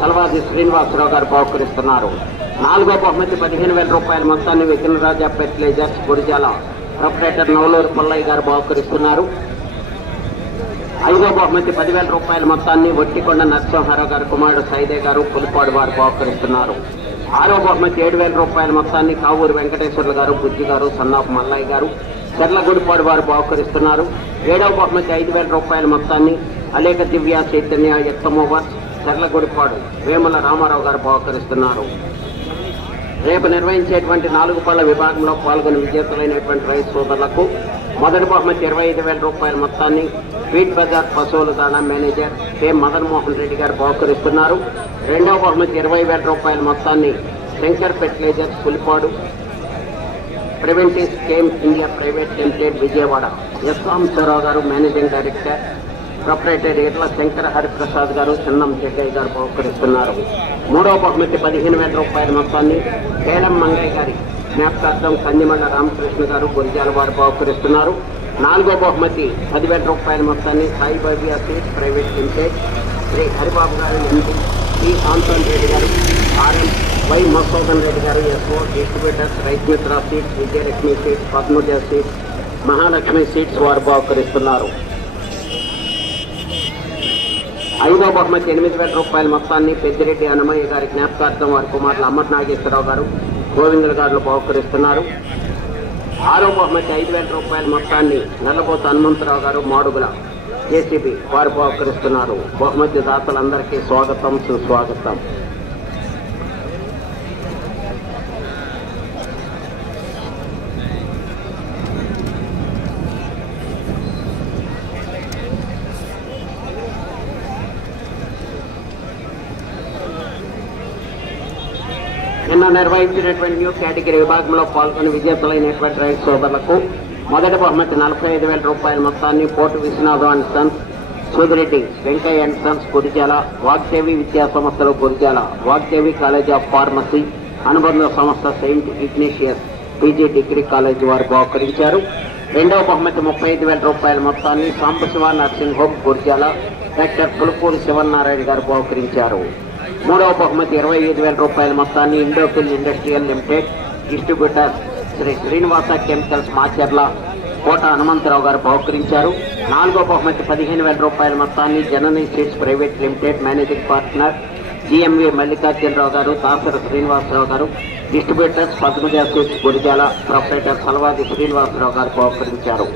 సలవాది శ్రీనివాసరావు గారు బహుకరిస్తున్నారు. నాలుగో బహుమతి పదిహేను వేల రూపాయల మొత్తాన్ని విఘ్నరాజా ఫెర్టిలైజర్స్ గురిజాల ప్రొపరేటర్ నవలూరు పుల్లయ్య గారు బహుకరిస్తున్నారు. ఐదో బహుమతి పదివేల రూపాయల మొత్తాన్ని ఒట్టికొండ నరసింహారావు గారు కుమారుడు సైదే గారు పులిపాడు వారు బహుకరిస్తున్నారు. ఆరో బహుమతి ఏడు వేల రూపాయల మొత్తాన్ని కావూరు వెంకటేశ్వర్లు గారు బుజ్జి గారు సన్నాపు మల్లయ్య గారు చెర్లగుడిపాడు వారు బహుకరిస్తున్నారు. ఏడవ బహుమతి ఐదు వేల రూపాయల మొత్తాన్ని అలేక దివ్య చైతన్య ఎత్తమోవర్ చెర్లగుడిపాడు వేముల రామారావు గారు బహుకరిస్తున్నారు. రేపు నిర్వహించేటువంటి నాలుగు పళ్ళ విభాగంలో పాల్గొని విజేతలైనటువంటి రైతు సోదరులకు మొదటి బహుమతి ఇరవై ఐదు వేల రూపాయల మొత్తాన్ని స్వీట్ బజార్ పశువుల దాణా మేనేజర్ కె. మదన్ మోహన్ రెడ్డి గారు బహుకరిస్తున్నారు. రెండవ బహుమతి ఇరవై వేల రూపాయల మొత్తాన్ని Shankar fertilizers Pulipadu preventive scheme India private limited Vijayawada. S. Ramachandra Rao garu managing director proprietor ఇట్ల శంకర హరిప్రసాద్ గారు చిన్నం చెగ్గయ్య గారు బహుకరిస్తున్నారు. మూడో బహుమతి పదిహేను వేల రూపాయల మొత్తాన్ని కేలం మంగయ్య గారి జ్ఞాపకార్థం కందిమండ రామకృష్ణ గారు గురిజాల వారు బహుకరిస్తున్నారు. నాలుగో బహుమతి పదివేల రూపాయల మొత్తాన్ని Sai Babiya private limited Shri Haribabu garu MP Shri ఆంతోన్ Reddy గారు ఆర్ఎం వై మసోదన్ రెడ్డి గారు S O distributors Rythu Mitra seeds Vijayalakshmi seeds Padmaja seeds Mahalakshmi seeds వారు బహుకరిస్తున్నారు. ఐదో బహుమతి ఎనిమిది వేల రూపాయల మొత్తాన్ని పెద్దిరెడ్డి హనుమయ్య గారి జ్ఞాపకార్థం వారి కుమారులు అమర్ నాగేశ్వరరావు గారు గోవిందుల గారు బహుకరిస్తున్నారు. ఆరో బహుమతి ఐదు వేల రూపాయల మొత్తాన్ని నల్లబోత హనుమంతరావు గారు మాడుగుల జేసీబీ వారు బహుకరిస్తున్నారు. బహుమతి దాతలందరికీ స్వాగతం సుస్వాగతం. నిన్న నిర్వహించినటువంటి న్యూ కేటగిరీ విభాగంలో పాల్గొని విజేతలైనటువంటి రైతు సోదరులకు మొదటి బహుమతి నలభై ఐదు వేల రూపాయల మొత్తాన్ని Potu Viswanatham and sons Sodireddy Venkaiah and sons Gurijala Vagdevi Vidya సంస్థలు Gurijala Vagdevi college of pharmacy అనుబంధ సంస్థ Saint Ignatius PG degree college వారు బహుకరించారు. రెండవ బహుమతి ముప్పై ఐదు వేల రూపాయల మొత్తాన్ని Sambasiva nursing home Gurijala doctor Pulupuri Sivanarayana garu బహుకరించారు. మూడవ బహుమతి ఇరవై ఐదు వేల రూపాయల మొత్తాన్ని Indofil industrial limited distributor Shri Srinivasa chemicals Macherla Kota Hanumantha Rao garu బహుకరించారు. నాలుగో బహుమతి పదిహేను వేల రూపాయల మొత్తాన్ని general seeds private limited managing partner GMV Mallikarjuna Rao garu Dasara Srinivasa Rao garu distributors Padmaja seeds Gurijala proprietor Salavadi Srinivasa Rao garu బహుకరించారు.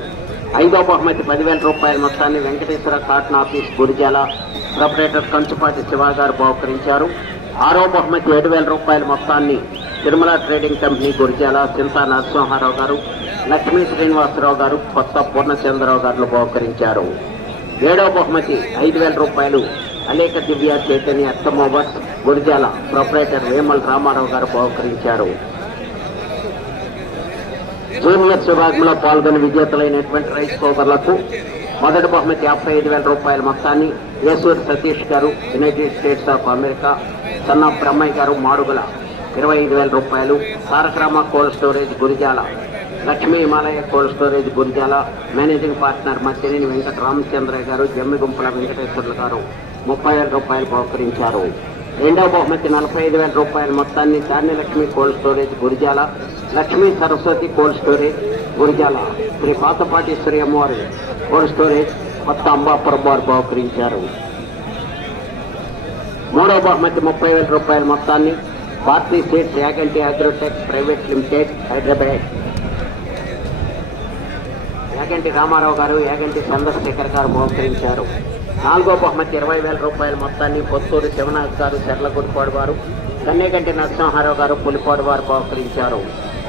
ఐదో బహుమతి పదివేల రూపాయల మొత్తాన్ని Venkateswara cotton office Gurijala proprietor Kanchupati Siva garu బహుకరించారు. ఆరో బహుమతి ఏడు వేల రూపాయల మొత్తాన్ని తిరుమల ట్రేడింగ్ కంపెనీ గురిజాల చింతా నరసింహారావు గారు లక్ష్మీ శ్రీనివాసరావు గారు కొత్త పూర్ణచంద్రరావు గారు బహుకరించారు. ఏడవ బహుమతి ఐదు వేల రూపాయలు అనేక దివ్య చైతన్య అత్తమోబర్స్ గురిజాల ప్రొపరేటర్ వేమల్ రామారావు గారు బహుకరించారు. జూనియర్స్ విభాగంలో పాల్గొని విజేతలైనటువంటి రైతు సోదరులకు మొదటి బహుమతి యాభై ఐదు వేల రూపాయల మొత్తాన్ని యేసూరి సతీష్ గారు యునైటెడ్ స్టేట్స్ ఆఫ్ అమెరికా సన్న బ్రహ్మయ్య గారు మాడుగుల ఇరవై ఐదు వేల రూపాయలు Tarakarama cold storage Gurijala Lakshmi Himalaya cold storage Gurijala managing partner Madhyaneni Venkata Ramachandraiah garu Jammigumpala Venkateswarlu గారు ముప్పై వేల రూపాయలు బహుకరించారు. రెండవ బహుమతి నలభై ఐదు వేల రూపాయల మొత్తాన్ని Dhanyalakshmi cold storage Gurijala Lakshmi Saraswati cold storage Gurijala Shri Patapateswari అమ్మవారి కోల్డ్ స్టోరేజ్ కొత్త అంబాపురం వారు బహుకరించారు. మూడవ బహుమతి ముప్పై వేల రూపాయల మొత్తాన్ని Bharati state Yaganti agrotech private limited Hyderabad. Yaganti Ramarao garu Yaganti Chandrasekhar గారు బహుకరించారు. నాలుగో బహుమతి ఇరవై వేల రూపాయల మొత్తాన్ని పొత్తూరు శివనాథ్ గారు చెర్లగుడిపాడు వారు కన్నేగంటి నరసింహారావు గారు పులిపాడు వారు బహుకరించారు.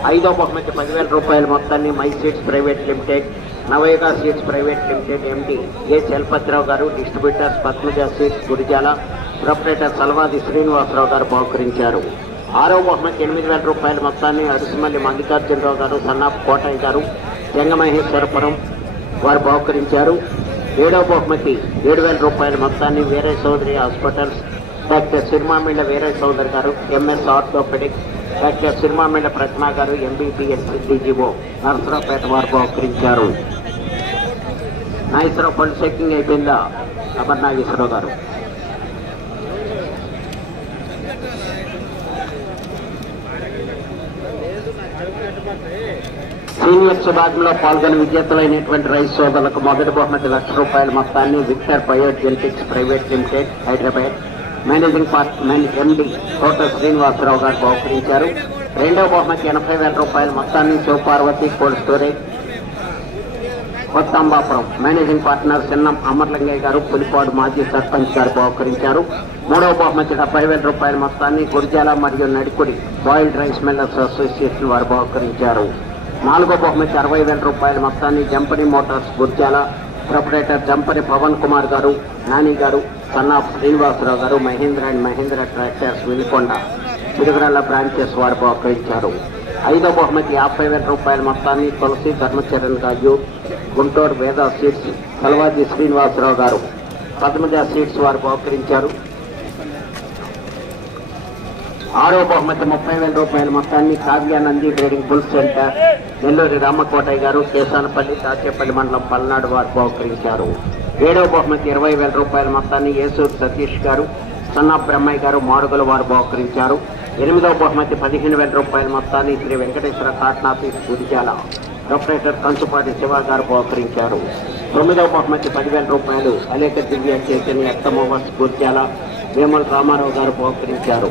ఐదో బహుమతి పదివేల రూపాయల మొత్తాన్ని my private limited Navayuga seeds private limited MD A Salpatirao garu distributors Padmaja seeds Gurijala proprietor Salvadi Srinivasarao garu బహుకరించారు. ఆరో బహుమతి ఎనిమిది వేల రూపాయల మొత్తాన్ని అరుసుమల్లి మల్లికార్జునరావు గారు సన్నాఫ్ కోటయ్య గారు జంగమహేశ్వరపురం వారు బహుకరించారు. ఏడో బహుమతి ఏడు వేల రూపాయల మొత్తాన్ని వేరే సోదరి హాస్పిటల్స్ డాక్టర్ సిరిమామిళ్ళ వేరే సోదరి గారు MS orthopedic doctor Sirimamilla Pragna garu MBBS DGO Narasaraopet వారు బహుకరించారు. నాగేశ్వరరావు పళ్ళు చెక్కింగ్ అయిపోయిందా? అమర్ నాగేశ్వరరావు గారు. సీనియర్ విభాగంలో పాల్గొని విజేతలైనటువంటి రైతు సోదరులకు మొదటి బహుమతి లక్ష రూపాయల మొత్తాన్ని Victor biogenetics private limited Hyderabad. Managing పార్ట్మెంట్ MD Kota Srinivasarao గారు బహుకరించారు. రెండవ బహుమతి ఎనభై వేల రూపాయల మొత్తాన్ని Shivaparvathi cold storage Kothambapuram managing partner Chinnam Amarlingaiah garu Pulipadu మాజీ సర్పంచ్ గారు బహుకరించారు. మూడవ బహుమతి డెబ్బై వేల రూపాయల మొత్తాన్ని గురిజాల మరియు Nadikudi boiled rice millers association వారు బహుకరించారు. నాలుగో బహుమతి అరవై వేల రూపాయల మొత్తాన్ని Jampani motors Gurjala proprietor Jampani Pavan Kumar garu Nani garu son of Srinivasarao garu Mahindra and Mahindra tractors Vinukonda Piduguralla branches వారు బహుకరించారు. ఐదో బహుమతి యాభై వేల రూపాయల మొత్తాన్ని తులసి ధర్మచరణ్ గారు గుంటూరు వేద సీట్స్ కల్వాజీ శ్రీనివాసరావు గారు పద్మజ సీట్స్ వారు బహుకరించారు ఆరో బహుమతి ముప్పై వేల రూపాయల మొత్తాన్ని Kavyanandi trading bull centre Nelluri Ramakotayya garu Keshanapalli Dachepalli మండలం పల్నాడు వారు బహుకరించారు ఏడో బహుమతి ఇరవై వేల రూపాయల మొత్తాన్ని యేసూరు సతీష్ గారు సన్నా బ్రహ్మయ్య గారు మాడుగుల వారు బహుకరించారు ఎనిమిదో బహుమతి పదిహేను వేల రూపాయల మొత్తాన్ని శ్రీ వెంకటేశ్వర కాట్నాఫీస్ గురిజాల ప్రొపరేటర్ కంచుపాటి శివ గారు బహుకరించారు తొమ్మిదవ బహుమతి పదివేల రూపాయలు అనేక దివ్య చైతన్య ఎత్తమోవర్స్ గుర్జాల వేమల రామారావు గారు బహుకరించారు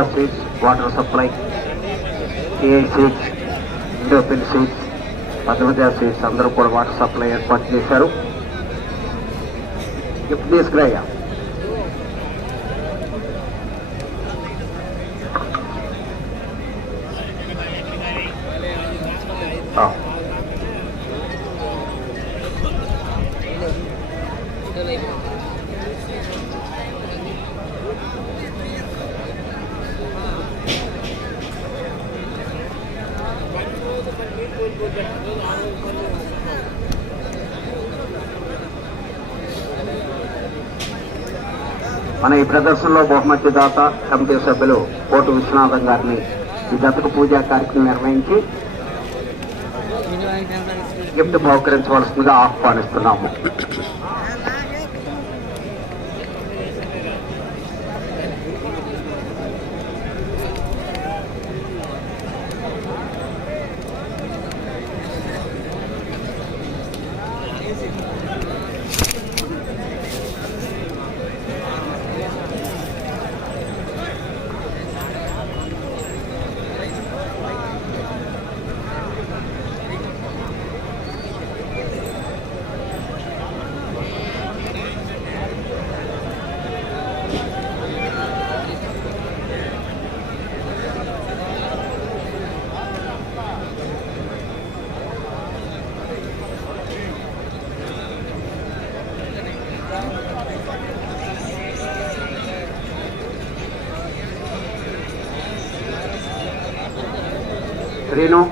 Veda sweets water supply TI sweets ఇండోపిల్ sweets పదమూడు స్వీట్స్ అందరూ కూడా వాటర్ సప్లై ఏర్పాటు చేశారు. ఇప్పుడు తీసుకురాయ్యా ప్రదర్శనలో బహుమతి దాత కమిటీ సభ్యులు కోటు విశ్వనాథం గారిని ఈ దత్తకు పూజా కార్యక్రమం నిర్వహించి గిఫ్ట్ బహుకరించవలసిందిగా ఆహ్వానిస్తున్నాము. terreno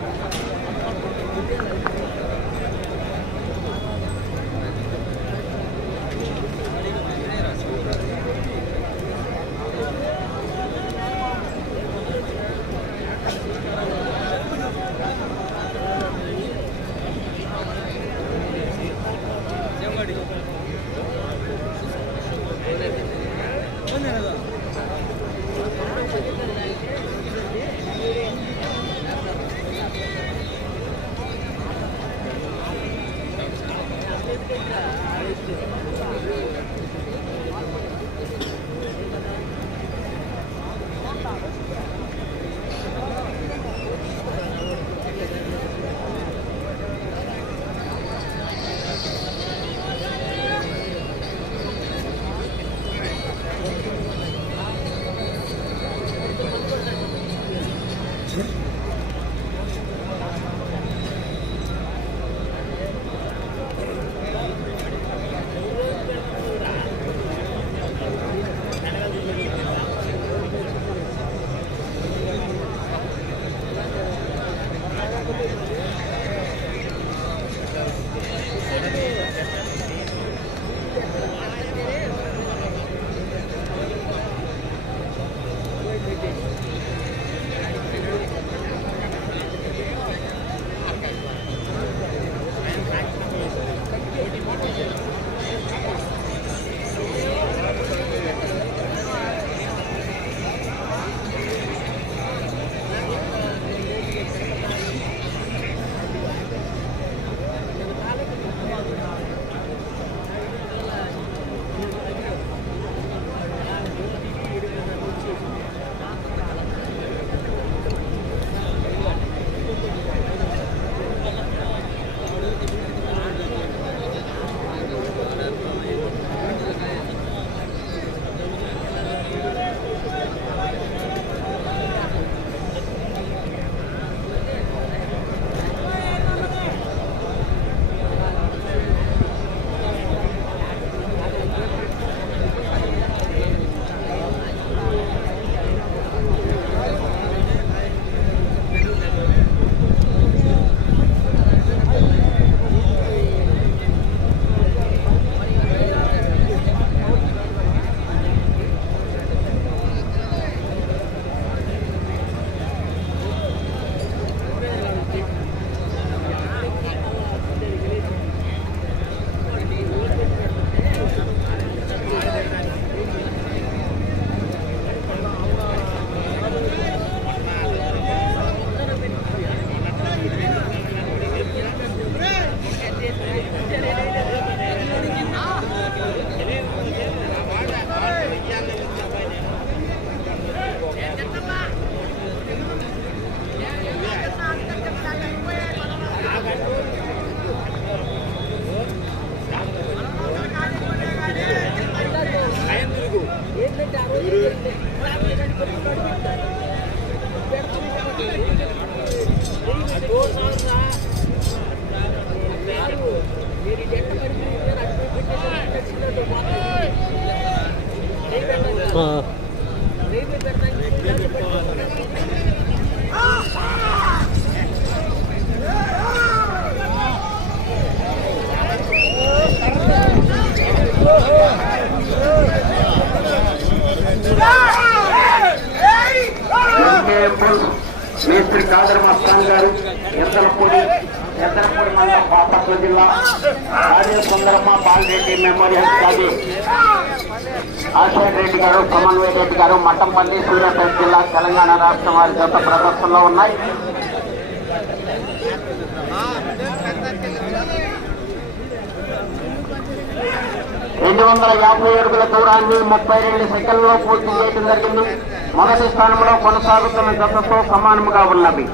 గారు ఎద్దలపూడి ఎద్దలపూడి మండలం బాపట్ల జిల్లా. రాజే సుందరమ్మ బాలరెడ్డి మెమోరియల్ కాదు ఆశేఖర్ రెడ్డి గారు సమన్వయ రెడ్డి గారు మట్టంపల్లి సూర్యాపేట జిల్లా తెలంగాణ రాష్ట్రం వారి గత ప్రదర్శనలో ఉన్నాయి. రెండు వందల యాభై అడుగుల దూరాన్ని ముప్పై రెండు సెకండ్లో పూర్తి చేయడం జరిగింది. మొదటి స్థానంలో కొనసాగుతున్న గతతో సమానముగా ఉన్నవి.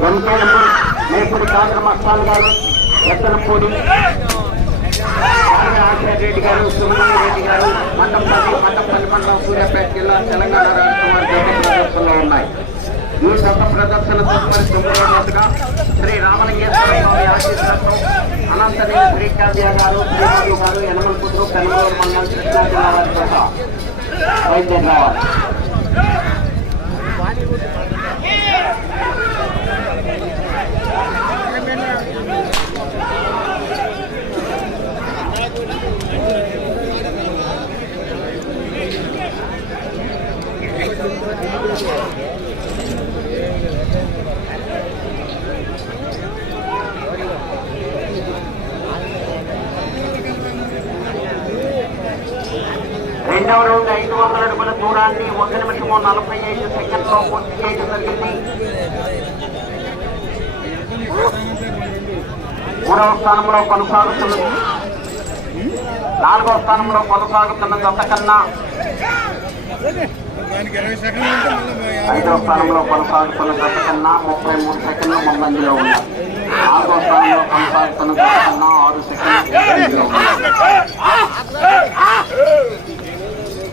వెంకయ్య మేపుడి కాంద్ర మస్తాన్ గారు ఎత్తనపూడి రాజశేఖర రెడ్డి గారు సుబ్రహ్మణ్య రెడ్డి గారు మండపల్లి మండపల్లి మండలం సూర్యాపేట జిల్లా తెలంగాణ రాష్ట్రం ప్రదర్శనలో ఉన్నాయి ఈ శత ప్రదర్శన తదుపరి శ్రీ రామలింగేశ్వర అనంతని శ్రీకాంత్య గారు శ్రీరాజు గారు యనమల పుత్రు కనుగోలు మండలం కృష్ణా జిల్లా వారి వైద్యం రావాలి. రెండవ రౌండ్ ఐదు వందల అడుగుల దూరాన్ని ఒక నిమిషము నలభై ఐదు సెకండ్లో పూర్తి చేయడం జరిగింది. మూడవ స్థానంలో కొనసాగుతున్నది. నాలుగవ స్థానంలో కొనసాగుతున్న జత కన్నా ఐదవ స్థానంలో కొనసాగుతున్న జత కన్నా ముప్పై మూడు సెకండ్లు ముందంజలో ఉన్నారు నాలుగవ స్థానంలో కొనసాగుతున్న జత కన్నా ఆరు సెకండ్లు ముందంజలో ఉన్నారు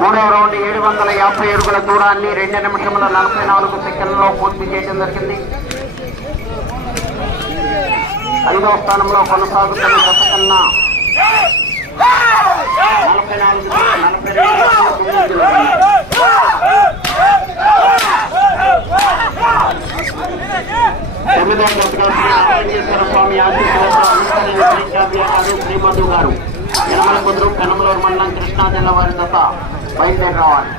మూడవ రౌండ్ ఏడు వందల యాభై అడుగుల దూరాన్ని రెండు నిమిషముల నలభై నాలుగు సెకండ్లలో పూర్తి చేయడం జరిగింది. ఐదవ స్థానంలో కొనసాగుతున్న జత నలభై నాలుగు నలభై తొమ్మిదవ స్వామి ఆశీస్సులతో శ్రీమధు గారు. యనమల కుదురు కనమలూరు మండలం కృష్ణా జిల్లా వారి జత బయలుదేరి రావాలి.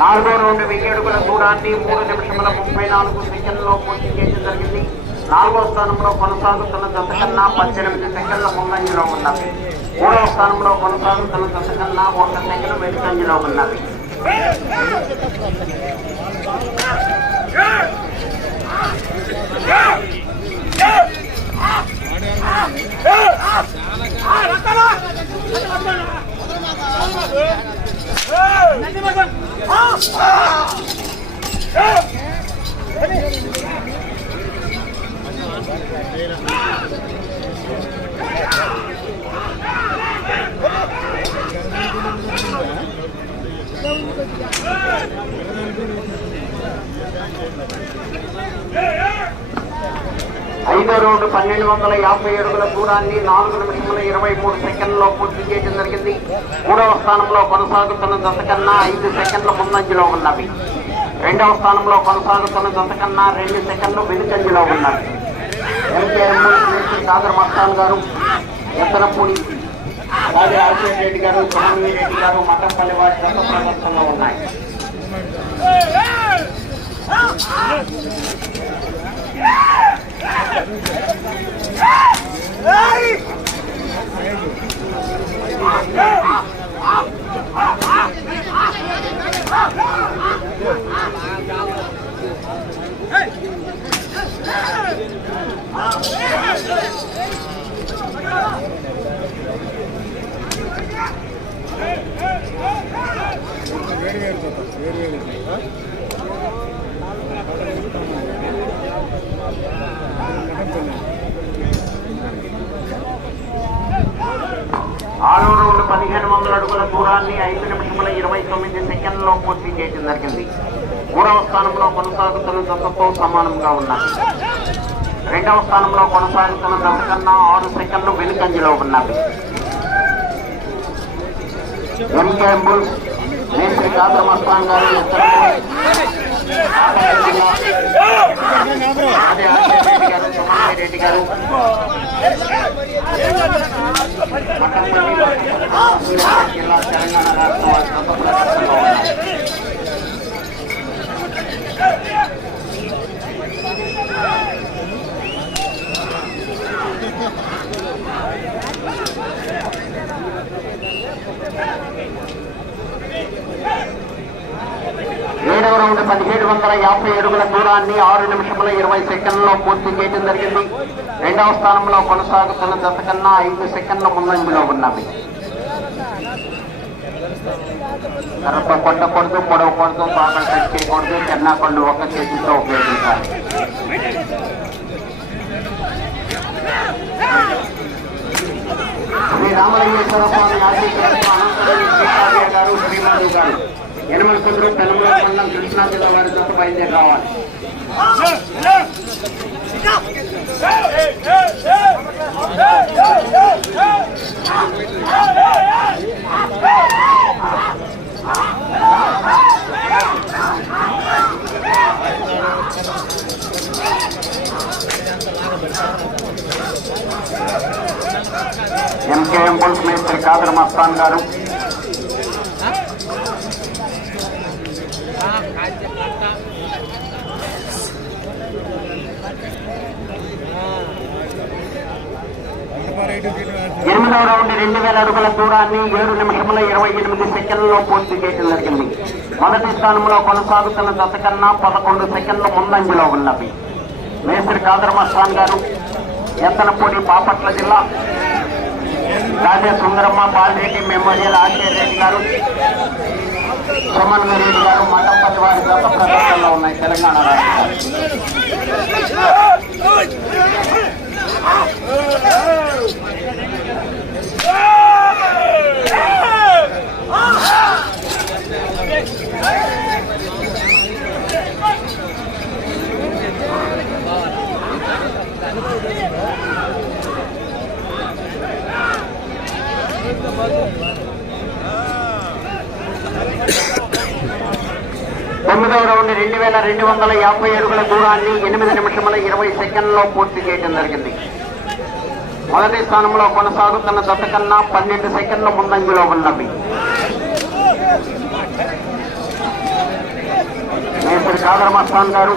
నాలుగో రౌండ్ వెయ్యి అడుగుల దూరాన్ని మూడు నిమిషముల ముప్పై నాలుగు సెకండ్లో పూర్తి చేయడం జరిగింది. నాలుగో స్థానంలో కొనసాగుతున్న జత కన్నా పద్దెనిమిది సెకండ్ల ముందంజలో ఉన్నది మూడవ స్థానంలో కొనసాగుతున్న జత కన్నా ఒక సెకండ్ వెనుకంజలో ఉన్నవి. ఐదో రోడ్డు పన్నెండు వందల యాభై అడుగుల దూరాన్ని నాలుగు నిమిషముల ఇరవై మూడు సెకండ్లో పూర్తి చేయడం జరిగింది. మూడవ స్థానంలో కొనసాగుతున్న దశ కన్నా ఐదు సెకండ్ల ముందంజలో ఉన్నవి. రెండవ స్థానంలో కొనసాగుతున్న జత కన్నా రెండు సెకండ్లు వెనుకంజలో ఉన్నవి. ఎంకేఎం కాదర్ మస్తాన్ గారు ఎత్తనపూడి రాజా రాజశేఖర రెడ్డి గారు సుమన్వీ రెడ్డి గారు మఠంపల్లి వారి గత ప్రదర్శనలో ఉన్నాయి. వేరు వేరు చూద్దాం నుండి పదిహేను వందల అడుగుల దూరాన్ని ఐదు నిమిషముల ఇరవై తొమ్మిది సెకండ్లో పూర్తి చేయడం జరిగింది. మూడవ స్థానంలో కొనసాగుతున్న దశతో సమానంగా ఉన్నాయి రెండవ స్థానంలో కొనసాగుతున్న దశ కన్నా ఆరు సెకండ్లు వెనుకంజలో ఉన్నవి. ఎంకే బుల్స్ మేస్త్రి కాదర్ గారు ఎత్తనపూడి, కాకినాడ జిల్లా, ఆది ఆదిరెడ్డి గారు సుమన్ రెడ్డి గారు మఠంపల్లి జిల్లా తెలంగాణ రాష్ట్ర వారి గత ప్రదర్శనలో ఉన్నాయి. ఏడవ రౌండ్ పదిహేడు వందల యాభై అడుగుల దూరాన్ని ఆరు నిమిషముల ఇరవై సెకండ్లో పూర్తి చేయడం జరిగింది. రెండవ స్థానంలో కొనసాగుతున్న జత కన్నా ఐదు సెకండ్ల ముందంజలో ఉన్నవి. కరప కొట్టకూడదు పొడవకూడదు పాకలు టచ్ చేయకూడదు. చెన్నాకొండ ఒక చేతితో ఉపయోగించాలి. శ్రీ రామలింగేశ్వర స్వామి ఆశీస్సులతో అనంతరం గారు శ్రీమధు గారు. ఎనమల కుందరు పెనమల మండలం కృష్ణా జిల్లా వారి జత బయలుదేరి రావాలి. ఎంకేఎం బుల్స్ మేస్త్రి కాదర్ మస్తాన్ గారు. ఎనిమిదవ రౌండ్ రెండు వేల అడుగుల దూరాన్ని ఏడు నిమిషముల ఇరవై ఎనిమిది సెకండ్లలో పూర్తి చేయడం జరిగింది. మొదటి స్థానంలో కొనసాగుతున్న జత కన్నా పదకొండు సెకండ్ల ముందంజలో ఉన్నవి. మేస్త్రి కాదర్ గారు ఎత్తనపూడి బాపట్ల జిల్లా రాజా సుందరమ్మ బాలరెడ్డి మెమోరియల్ ఆచార్య రెడ్డి గారు సుమన్ రెడ్డి గారు మఠంపల్లి వారి జత ప్రదర్శనలో ఉన్నాయి. తెలంగాణ రాష్ట్రంలో తొమ్మిదవ రౌండ్ రెండు వేల రెండు వందల యాభై అడుగుల దూరాన్ని ఎనిమిది నిమిషముల ఇరవై సెకండ్లో పూర్తి చేయడం జరిగింది. మొదటి స్థానంలో కొనసాగుతున్న దశ కన్నా పన్నెండు సెకండ్ల ముందంజలో ఉన్నవి. మేస్త్రి కాదర్ మస్తాన్ గారు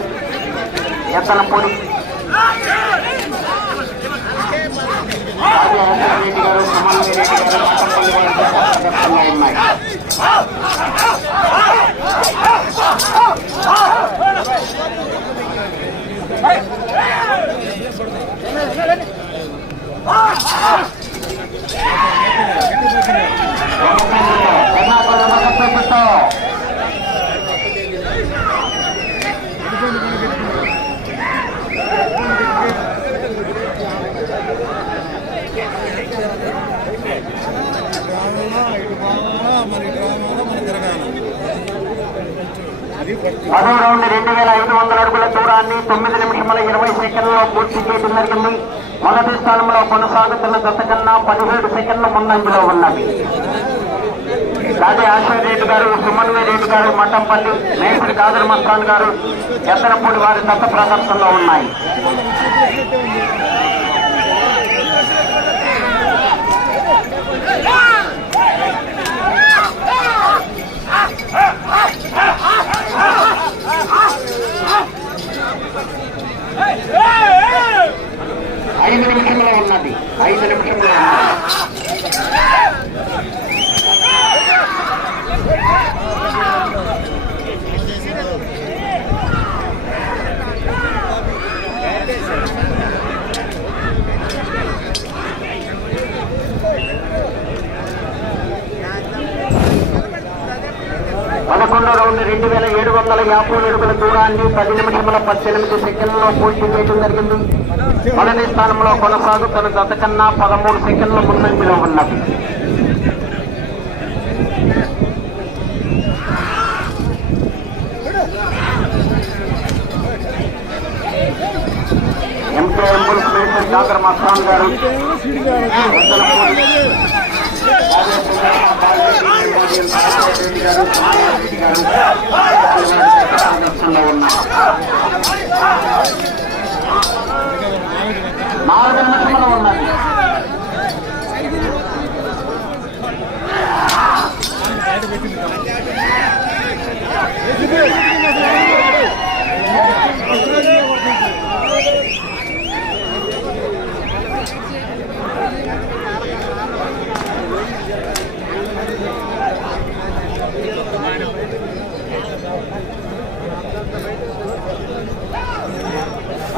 ఎత్తనపూడి. రెడ్డి గారు సమన్వయ రెడ్డి గారు వారి ఉన్నాయి మన ఇటు రావాలా, మన తిరగాల. అది రౌండ్ రెండు వేల ఐదు వందల అడుగుల దూరాన్ని తొమ్మిది నిమిషముల ఇరవై సెకండ్లలో పూర్తి చేయడం జరిగింది. మొదటి స్థానంలో కొనసాగుతున్న గత కన్నా పదిహేడు సెకండ్ల ముందంజలో ఉన్నవి. రాజే ఆశ్వర్ రెడ్డి గారు సుమన్వే రెడ్డి గారు మఠంపల్లి మేస్త్రి కాదర్ మస్తాన్ గారు ఎత్తనపూడి వారి దత్త ప్రదర్శనలో ఉన్నాయి. ఐదు నిమిషంలో ఉన్నది. ఐదు నిమిషంలో ఉన్నది పదకొండో రౌండ్ రెండు వేల ఏడు వందల యాభై అడుగుల దూరాన్ని పది నిమిషముల పద్దెనిమిది సెకండ్లలో పూర్తి చేయడం జరిగింది. మొదటి స్థానంలో కొనసాగుతున్న గత కన్నా పదమూడు సెకండ్ల ముందంజలో ఉన్నది. ఎంకే జాగర్ మస్తాన్ గారు. నాలుగు నిమిషంలో ఉన్నది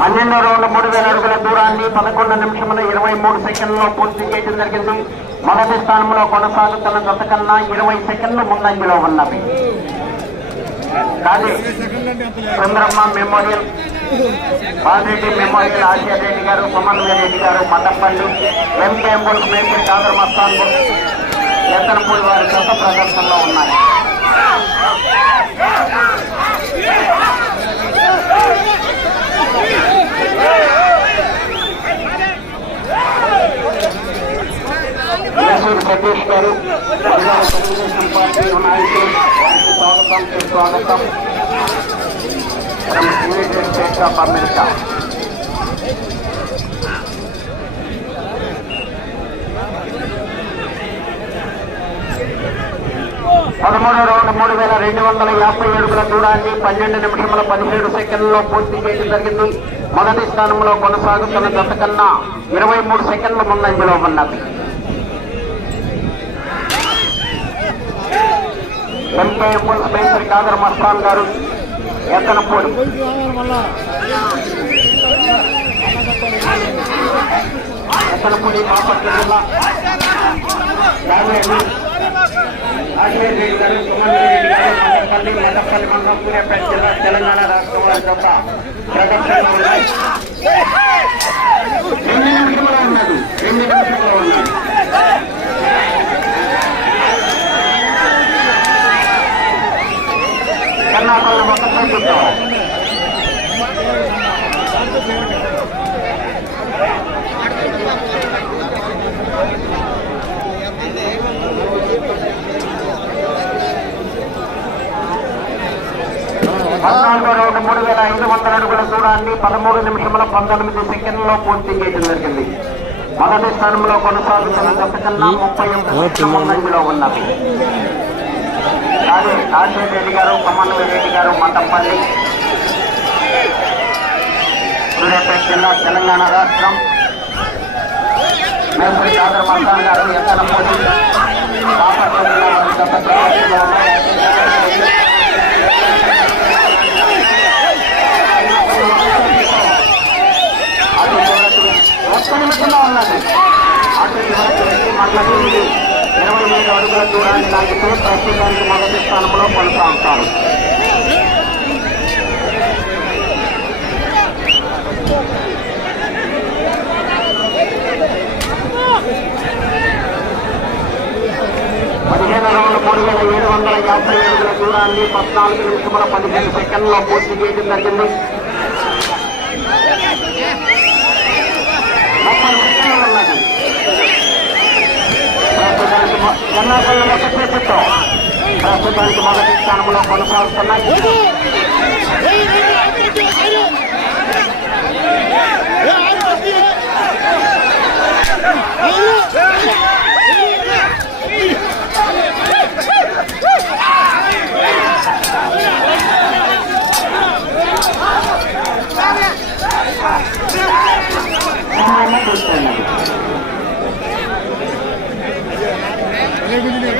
పన్నెండు రౌండ్ మూడు వేల అడుగుల దూరాన్ని పదకొండు నిమిషముల ఇరవై మూడు సెకండ్లలో పూర్తి చేయడం జరిగింది. మొదటి స్థానంలో కొనసాగుతున్న గత కన్నా ఇరవై సెకండ్లు ముందంజలో ఉన్నవి. కానీ Chandramma memorial Balareddy memorial Asia Reddy garu సమన్వయ రెడ్డి గారు మట్టపల్లి ఎంకేఎంబుల్ మేకర్ కాదర్ మస్తాన్ ఎత్తనపూడి వారి గత ప్రదర్శనలో ఉన్నాయి. యేసూరు సతీష్ గారు తెలుగుదేశం పార్టీ నాయకులు స్వాగతం స్వాగతం from United States of America. పదమూడు రౌండ్ మూడు వేల రెండు వందల యాభై ఏడుగుల దూరాన్ని పన్నెండు నిమిషముల పదిహేడు సెకండ్లలో పూర్తి చేయడం జరిగింది. మొదటి స్థానంలో కొనసాగుతున్న గత కన్నా ఇరవై మూడు సెకండ్ల ముందంజలో ఉన్నది. ఎంపీ స్పేసర్ కాదర్ మస్తాన్ గారు ఎత్తనపూడి పోయి ఎత్తనపూడి బాపట్ల జిల్లా రాజేంద్ర రెడ్డి గారు సుమన్ రెడ్డి గారు మండలం సూర్యాపేట జిల్లా తెలంగాణ రాష్ట్రంలో ప్రదర్శన ఉన్నాయి. రెండు నిమిషంలో ఉన్నది రెండు నిమిషంలో ఉన్నది కర్ణాటకలో మొత్తం చూద్దాం పద్నాలుగో రౌండ్ మూడు వేల ఐదు వందల అడుగుల దూరాన్ని పదమూడు నిమిషముల పంతొమ్మిది సెకండ్లలో పూర్తి చేయడం జరిగింది మొదటి స్థానంలో కొనసాగుతున్న గత కన్నా ముప్పై ఒక్క ఉన్నది రాజశేఖర రెడ్డి గారు సమన్వయ రెడ్డి గారు మట్టంపల్లి సూర్యాపేట జిల్లా తెలంగాణ రాష్ట్రం. మేస్త్రి కాదర్ మస్తాన్ గారు ఎత్తనపూడి బాపట్ల జిల్లా వారి గత ప్రదర్శనలో అటు ఒక్క నిమిషంలో ఉన్నది అటు మాట్లాడుతుంది మళ్ళీ ఇరవై మూడు అడుగుల దూరాన్ని లాగితే ప్రస్తుతానికి మొదటి స్థానంలో కొనసాగుతారు. పదిహేను రెండు మూడు వేల ఏడు వందల యాభై ఏడుగుల దూరాన్ని పద్నాలుగు నిమిషముల పదిహేను సెకండ్లో పూర్తి చేయడం జరిగింది. ముప్పై సెకండ్లు ఉన్నది. ప్రస్తుతానికి జనాభాలో ఒకటే పెట్టు ప్రస్తుతానికి మొదటి స్థానంలో కొనసాగుతున్నాయి సమయాన్ని చూస్తున్నారు అదే గురించి